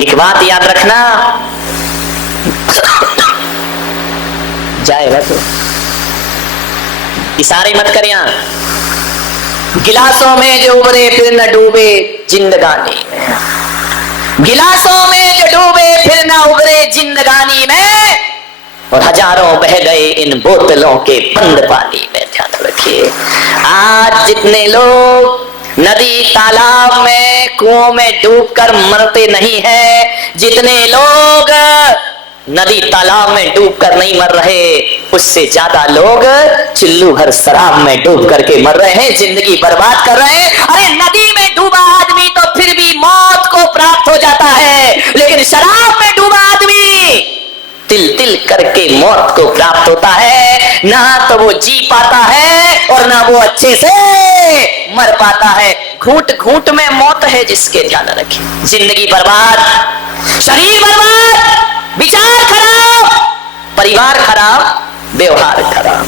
एक बात याद रखना, जाएगा तो इशारे मत कर। यहां गिलासों में जो उभरे फिर न डूबे जिंदगानी में, गिलासों में जो डूबे फिर न उभरे जिंदगानी में, और हजारों बह गए इन बोतलों के बंद पानी में। ध्यान रखिए, आज जितने लोग नदी तालाब में कुओं में डूबकर मरते नहीं है, जितने लोग नदी तालाब में डूबकर नहीं मर रहे, उससे ज्यादा लोग चिल्लू भर शराब में डूब करके मर रहे हैं, जिंदगी बर्बाद कर रहे हैं। अरे नदी में डूबा आदमी तो फिर भी मौत को प्राप्त हो जाता है, लेकिन शराब में डूबा आदमी तिल तिल करके मौत को प्राप्त होता है। ना तो वो जी पाता है और ना वो अच्छे से मर पाता है। घूंट घूंट में मौत है जिसके, ध्यान रखिए। जिंदगी बर्बाद, शरीर बर्बाद, विचार खराब, परिवार खराब, व्यवहार खराब।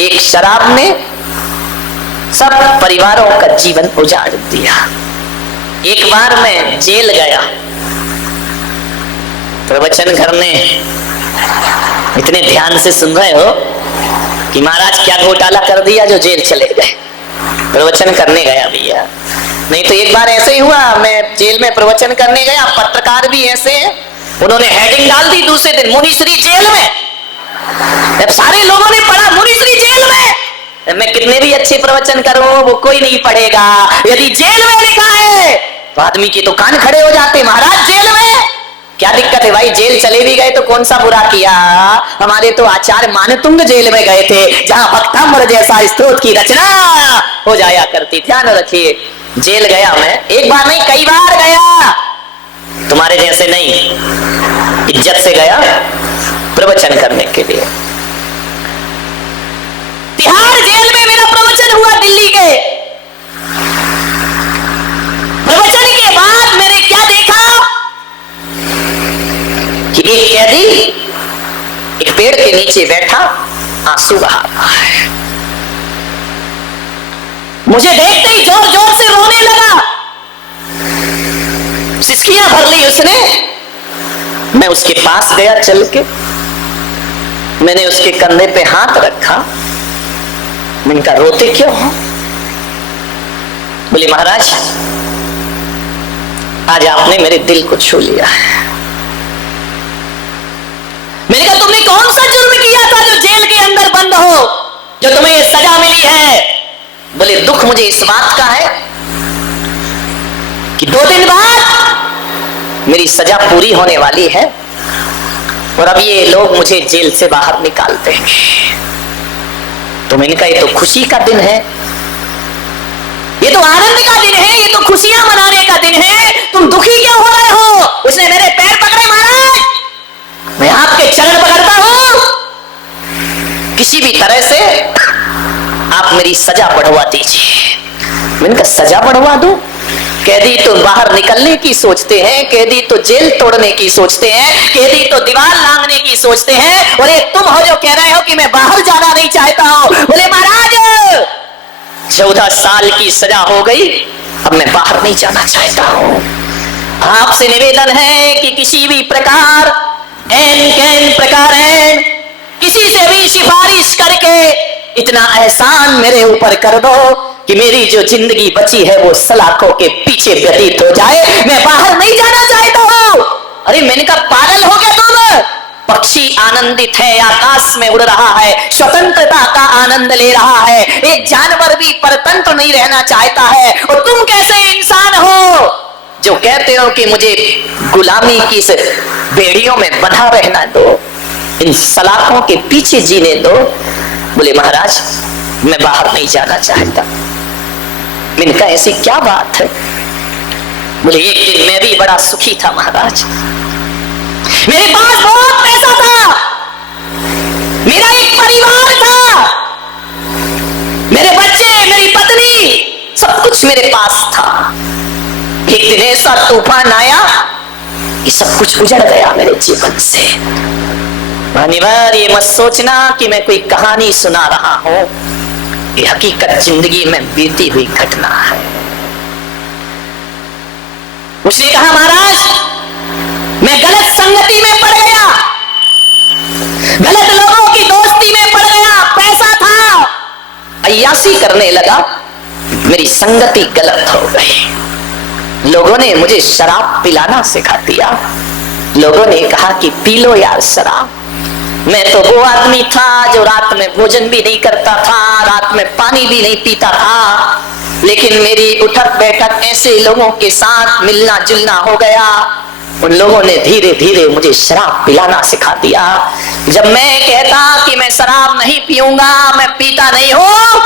एक शराब ने सब परिवारों का जीवन उजाड़ दिया। एक बार मैं जेल गया प्रवचन करने, इतने ध्यान से सुन रहे हो कि महाराज क्या घोटाला कर दिया जो जेल चले गए। प्रवचन करने गया भैया, नहीं तो एक बार ऐसे ही हुआ, मैं जेल में प्रवचन करने गया, पत्रकार भी ऐसे हैं, उन्होंने हेडिंग डाल दी दूसरे दिन, मुनीश्री जेल में। अब सारे लोगों ने पढ़ा मुनीश्री जेल में। मैं कितने भी अच्छे प्रवचन करूं वो कोई नहीं पढ़ेगा। यदि जेल में लिखा है तो आदमी के तो कान खड़े हो जाते, महाराज जेल में क्या दिक्कत है भाई, जेल चले भी गए तो कौन सा बुरा किया। हमारे तो आचार्य मानतुंग जेल में गए थे, जहां भक्तामृत जैसा स्तोत्र की रचना हो जाया करती। ध्यान रखिए, जेल गया मैं, एक बार नहीं कई बार गया, तुम्हारे जैसे नहीं, इज्जत से गया प्रवचन करने के लिए। तिहाड़ जेल में मेरा प्रवचन हुआ दिल्ली के। प्रवचन के बाद मैंने क्या देखा कि एक कैदी एक पेड़ के नीचे बैठा आंसू बहा रहा है। मुझे देखते ही जोर जोर से रोने लगा, सिसकियां भर ली उसने। मैं उसके पास गया चल के, मैंने उसके कंधे पे हाथ रखा, मैंने कहा रोते क्यों हो? बोले महाराज आज आपने मेरे दिल को छू लिया है। मैंने कहा तुमने कौन सा जुर्म किया था जो जेल के अंदर बंद हो, जो तुम्हें ये सजा मिली है? बोले दुख मुझे इस बात का है कि 2 दिन बाद मेरी सजा पूरी होने वाली है और अब ये लोग मुझे जेल से बाहर निकाल देंगे। तो मैंने कहा ये तो खुशी का दिन है, ये तो आनंद का दिन है, ये तो खुशियां मनाने का दिन है, तुम दुखी क्यों हो रहे हो? उसने मेरे पैर पकड़े, महाराज मैं आपके चरण पकड़ता हूं, किसी भी तरह से आप मेरी सजा बढ़वा दीजिए। मैंने कहा सजा बढ़वा दूं? कैदी तो बाहर निकलने की सोचते हैं, कैदी तो जेल तोड़ने की सोचते हैं, कैदी तो दीवार लांघने की सोचते हैं, और ये तुम हो जो कह रहे हो कि मैं बाहर जाना नहीं चाहता हूं। बोले महाराज 14 साल की सजा हो गई, अब मैं बाहर नहीं जाना चाहता हूं। आपसे निवेदन है कि किसी भी प्रकार एन कैन प्रकार एन किसी से भी सिफारिश करके इतना एहसान मेरे ऊपर कर दो कि मेरी जो जिंदगी बची है वो सलाखों के पीछे व्यतीत हो जाए, मैं बाहर नहीं जाना चाहता हूं। अरे मैंने कहा पागल हो गया तुम? पक्षी आनंदित है, आकाश में उड़ रहा है, स्वतंत्रता का आनंद ले रहा है, एक जानवर भी परतंत्र नहीं रहना चाहता है, और तुम कैसे इंसान हो जो कहते हो कि मुझे गुलामी की इस बेड़ियों में बंधा रहना दो, इन सलाखों के पीछे जीने दो। बोले महाराज मैं बाहर नहीं जाना चाहता। मैंने कहा ऐसी क्या बात है? बोले एक दिन मैं भी बड़ा सुखी था महाराज, मेरे पास बहुत पैसा था, मेरा एक परिवार था, मेरे बच्चे, मेरी पत्नी, सब कुछ मेरे पास था। एक दिन ऐसा तूफान आया कि सब कुछ उजड़ गया मेरे जीवन से। अनिवार्य मत सोचना कि मैं कोई कहानी सुना रहा हूं, ये हकीकत जिंदगी में बीती हुई घटना है। उसने कहा महाराज अयाशी करने लगा, मेरी संगति गलत हो गई। लोगों ने मुझे शराब पिलाना सिखा दिया। लोगों ने कहा कि पी लो यार शराब। मैं तो वो आदमी था जो रात में भोजन भी नहीं करता था, रात में पानी भी नहीं पीता था, लेकिन मेरी उठक बैठक ऐसे लोगों के साथ मिलना जुलना हो गया, उन लोगों ने धीरे धीरे मुझे शराब पिलाना सिखा दिया। जब मैं कहता कि मैं शराब नहीं पीऊंगा, मैं पीता नहीं हूं,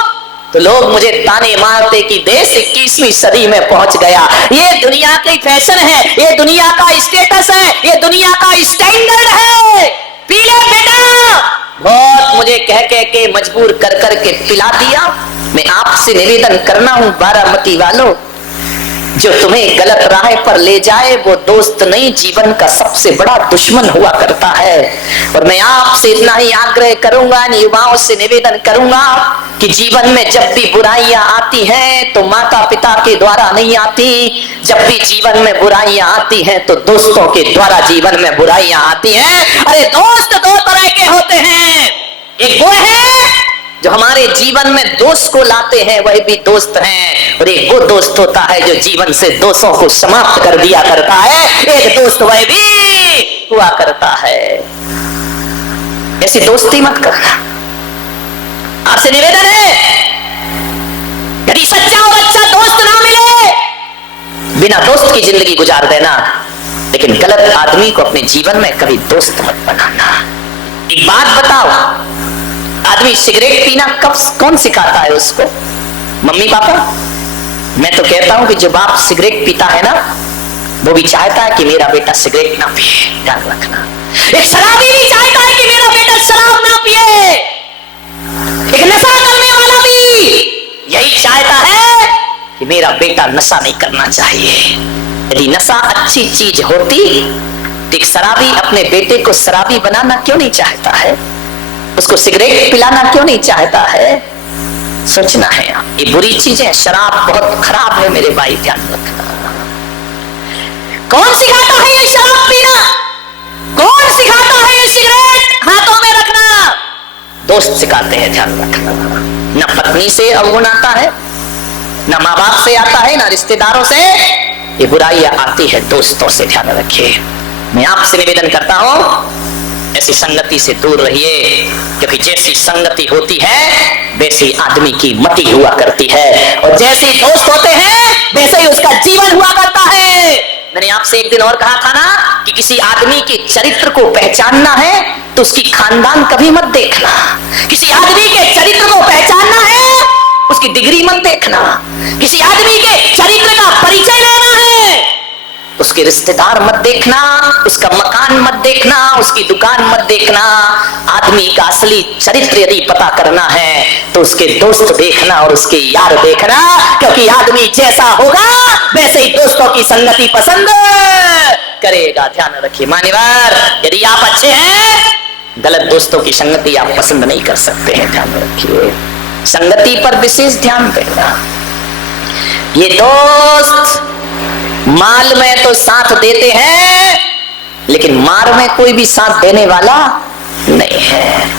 तो लोग मुझे ताने मारते कि देश 21वीं सदी में पहुंच गया, ये दुनिया की फैशन है, ये दुनिया का स्टेटस है, ये दुनिया का स्टैंडर्ड है, पी ले बेटा। बहुत मुझे कह कह के मजबूर कर कर के पिला दिया। मैं आपसे निवेदन करना हूं बारामती वालों, जो तुम्हें गलत राह पर ले जाए वो दोस्त नहीं, जीवन का सबसे बड़ा दुश्मन हुआ करता है। और मैं आपसे इतना ही आग्रह करूंगा, युवाओं से निवेदन करूंगा कि जीवन में जब भी बुराइयां आती हैं तो माता पिता के द्वारा नहीं आती, जब भी जीवन में बुराइयां आती हैं तो दोस्तों के द्वारा जीवन में बुराइयां आती हैं। अरे दोस्त दो तरह के होते हैं, एक वो है जो हमारे जीवन में दोष को लाते हैं, वही भी दोस्त हैं, और एक वो दोस्त होता है जो जीवन से दोषों को समाप्त कर दिया करता है, एक दोस्त वह भी हुआ करता है। ऐसी दोस्ती मत करना। आपसे निवेदन है, यदि सच्चा और अच्छा दोस्त ना मिले, बिना दोस्त की जिंदगी गुजार देना, लेकिन गलत आदमी को अपने जीवन में कभी दोस्त मत बनाना। एक बात बताओ, आदमी सिगरेट पीना कब कौन सिखाता है उसको? Mummy papa? मैं तो कहता हूं कि जो बाप सिगरेट पीता है ना, वो भी चाहता है कि मेरा बेटा सिगरेट ना पिए। ध्यान रखना, एक शराबी भी चाहता है कि मेरा बेटा शराब ना पिए, एक नशा करने वाला भी यही चाहता है कि मेरा बेटा नशा नहीं करना चाहिए। यदि नशा अच्छी चीज होती तो एक शराबी अपने बेटे को शराबी बनाना क्यों नहीं चाहता है? उसको सिगरेट पिलाना क्यों नहीं चाहता है? सोचना है। ये बुरी चीजें, शराब बहुत खराब है मेरे भाई, ध्यान रखना। कौन सिखाता है ये शराब पीना? कौन सिखाता है ये सिगरेट हाथों में रखना? दोस्त सिखाते हैं, ध्यान रखना। ना पत्नी से अवगुण आता है, ना माँ बाप से आता है, ना रिश्तेदारों से, ये बुराइयां आती है दोस्तों से। ध्यान रखिए। मैं आपसे निवेदन करता हूं, ऐसी संगति से दूर रहिए, क्योंकि जैसी संगति होती है वैसी आदमी की मति हुआ करती है, और जैसे दोस्त होते हैं वैसे ही उसका जीवन हुआ करता है। मैंने आपसे एक दिन और कहा था ना कि किसी आदमी के चरित्र को पहचानना है तो उसकी खानदान कभी मत देखना। किसी आदमी के चरित्र को पहचानना है, उसकी डिग्री मत देखना। किसी आदमी के चरित्र का परिचय लेना है, उसके रिश्तेदार मत देखना, उसका मकान मत देखना, उसकी दुकान मत देखना। आदमी का असली चरित्र यदि पता करना है तो उसके दोस्त देखना और उसके यार देखना, क्योंकि आदमी जैसा होगा वैसे ही दोस्तों की संगति पसंद करेगा। ध्यान रखिए मान्यवर, यदि आप अच्छे हैं, गलत दोस्तों की संगति आप पसंद नहीं कर सकते हैं। ध्यान रखिए, संगति पर विशेष ध्यान देना। ये दोस्त माल में तो साथ देते हैं, लेकिन मार में कोई भी साथ देने वाला नहीं है।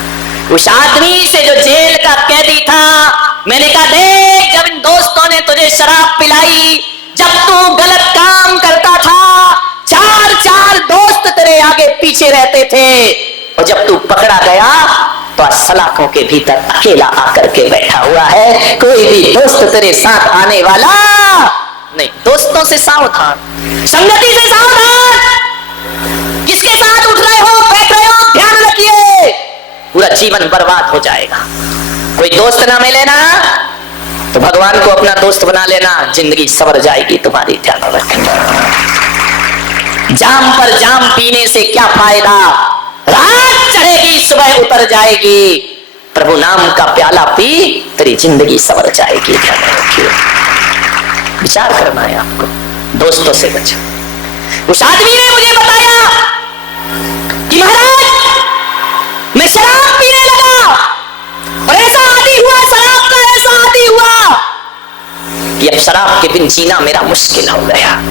उस आदमी से जो जेल का कैदी था, मैंने कहा देख, जब इन दोस्तों ने तुझे शराब पिलाई, जब तू गलत काम करता था, चार चार दोस्त तेरे आगे पीछे रहते थे, और जब तू पकड़ा गया तो सलाखों के भीतर अकेला आकर के बैठा हुआ है। कोई भी दोस्त तेरे साथ आने वाला नहीं। दोस्तों से सावधान, संगति से सावधान। किसके साथ उठ रहे हो, बैठ रहे हो, ध्यान रखिए, पूरा जीवन बर्बाद हो जाएगा। कोई दोस्त ना मिले ना तो भगवान को अपना दोस्त बना लेना, जिंदगी सवर जाएगी तुम्हारी। ध्यान रखना, जाम पर जाम पीने से क्या फायदा, रात चढ़ेगी सुबह उतर जाएगी। प्रभु नाम का प्याला पी, तेरी जिंदगी सवर जाएगी। ध्यान रखिए, विचार करना है आपको, दोस्तों से बचो। उस आदमी ने मुझे बताया कि महाराज मैं शराब पीने लगा, और ऐसा आदी हुआ, शराब का ऐसा आदी हुआ कि अब शराब के बिन जीना मेरा मुश्किल हो गया।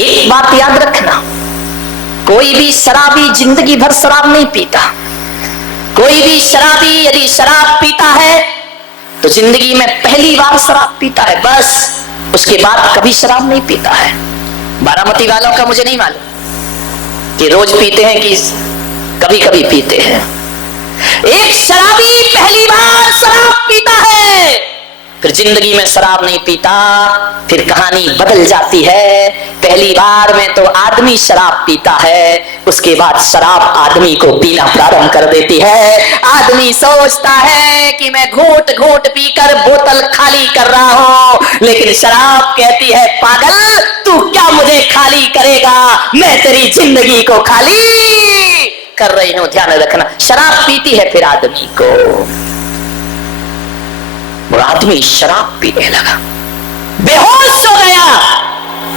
एक बात याद रखना, कोई भी शराबी जिंदगी भर शराब नहीं पीता। कोई भी शराबी यदि शराब पीता है तो जिंदगी में पहली बार शराब पीता है, बस उसके बाद कभी शराब नहीं पीता है। बारामती वालों का मुझे नहीं मालूम कि रोज पीते हैं कि कभी कभी पीते हैं। एक शराबी पहली बार शराब पीता है, फिर जिंदगी में शराब नहीं पीता, फिर कहानी बदल जाती है। पहली बार में तो आदमी शराब पीता है, उसके बाद शराब आदमी को पीना प्रारंभ कर देती है। आदमी सोचता है कि मैं घूंट घूंट पीकर बोतल खाली कर रहा हूं, लेकिन शराब कहती है पागल, तू क्या मुझे खाली करेगा, मैं तेरी जिंदगी को खाली कर रही हूं। ध्यान रखना, शराब पीती है फिर आदमी को। वो आदमी शराब पीने लगा, बेहोश हो गया।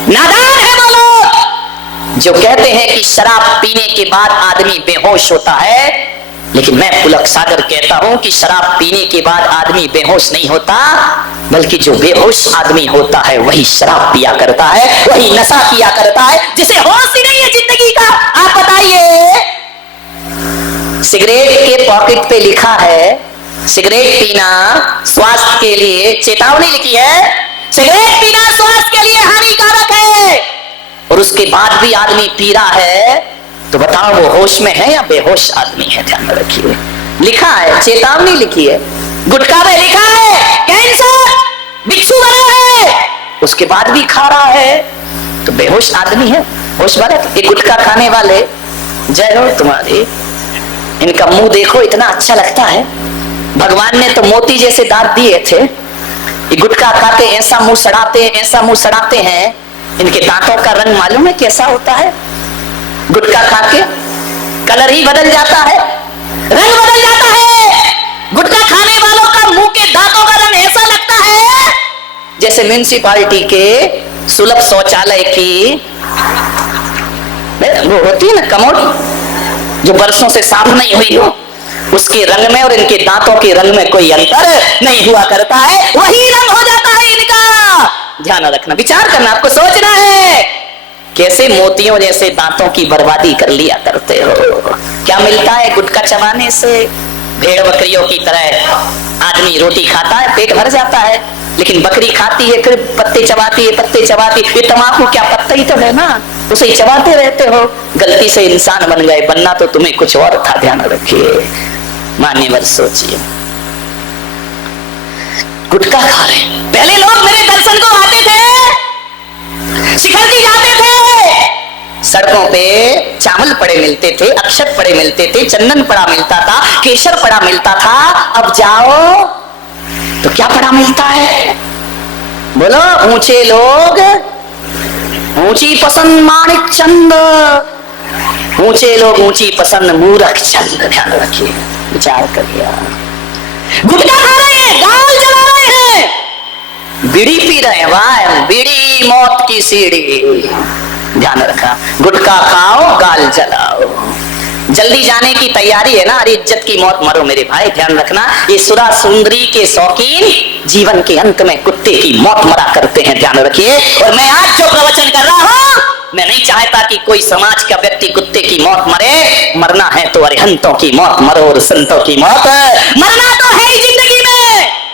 नादान है वो लोग जो कहते हैं कि शराब पीने के बाद आदमी बेहोश होता है, लेकिन मैं पुलक सागर कहता हूं कि शराब पीने के बाद आदमी बेहोश नहीं होता, बल्कि जो बेहोश आदमी होता है वही शराब पिया करता है, वही नशा किया करता है, जिसे होश ही नहीं है जिंदगी का। आप बताइए, सिगरेट के पॉकेट पे लिखा है सिगरेट पीना स्वास्थ्य के लिए, चेतावनी लिखी है सिगरेट पीना स्वास्थ्य के लिए हानिकारक है, और उसके बाद भी आदमी पी रहा है, तो बताओ वो होश में है या बेहोश आदमी है? ध्यान रखिए, लिखा है, चेतावनी लिखी है। गुटखा में लिखा है कैंसर, बिच्छू बना है, उसके बाद भी खा रहा है, तो बेहोश आदमी है, होश वाले? ये गुटखा खाने वाले, जय हो तुम्हारी, इनका मुंह देखो इतना अच्छा लगता है, भगवान ने तो मोती जैसे दांत दिए थे। ये गुटखा खा के ऐसा मुंह सड़ाते हैं, ऐसा मुंह सड़ाते हैं, इनके दांतों का रंग मालूम है कैसा होता है? गुटखा खा के कलर ही बदल जाता है, रंग बदल जाता है। गुटखा खाने वालों का मुंह के दांतों का रंग ऐसा लगता है जैसे म्युनिसिपालिटी के सुलभ शौचालय की वो होती है ना कमोड, जो बरसों से साफ नहीं हुई हो, उसके रंग में और इनके दांतों के रंग में कोई अंतर नहीं हुआ करता है, वही रंग हो जाता है इनका। ध्यान रखना, विचार करना, आपको सोचना है कैसे मोतियों जैसे दांतों की बर्बादी कर लिया करते हो। क्या मिलता है गुटखा चबाने से? भेड़ बकरियों की तरह आदमी रोटी खाता है, पेट भर जाता है, लेकिन बकरी खाती है, फिर पत्ते चबाती है, पत्ते चबाती। ये तम्बाकू क्या पत्ता ही तो है ना, उसे चबाते रहते हो। गलती से इंसान बन गए, बनना तो तुम्हें कुछ और था। ध्यान रखिए, मान्यवर सोचिए, गुटखा खा रहे। पहले लोग मेरे दर्शन को आते थे, शिखरजी जाते थे, सड़कों पे चावल पड़े मिलते थे, अक्षत पड़े मिलते थे, चंदन पड़ा मिलता था, केसर पड़ा मिलता था। अब जाओ तो क्या पड़ा मिलता है? बोलो, ऊंचे लोग, ऊंची पसंद माणिक चंद, ऊंचे लोग ऊंची पसंद मूर्ख चंद। ध्यान रखिए, विचार करिए। गुटखा खा रहे हैं, गाल जला रहे हैं, बीड़ी पी रहे हैं, वाह बीड़ी मौत की सीढ़ी। ध्यान रखा, गुटखा खाओ गाल जलाओ, जल्दी जाने की तैयारी है ना, अरे इज्जत की मौत मरो मेरे भाई। ध्यान रखना, ये सुरा सुंदरी के शौकीन जीवन के अंत में कुत्ते की मौत मरा करते हैं। ध्यान रखिए, और मैं आज जो प्रवचन कर रहा हूं, मैं नहीं चाहता कि कोई समाज का व्यक्ति कुत्ते की मौत मरे। मरना है तो अरिहंतों की मौत मरो और संतों की मौत। मरना तो है ही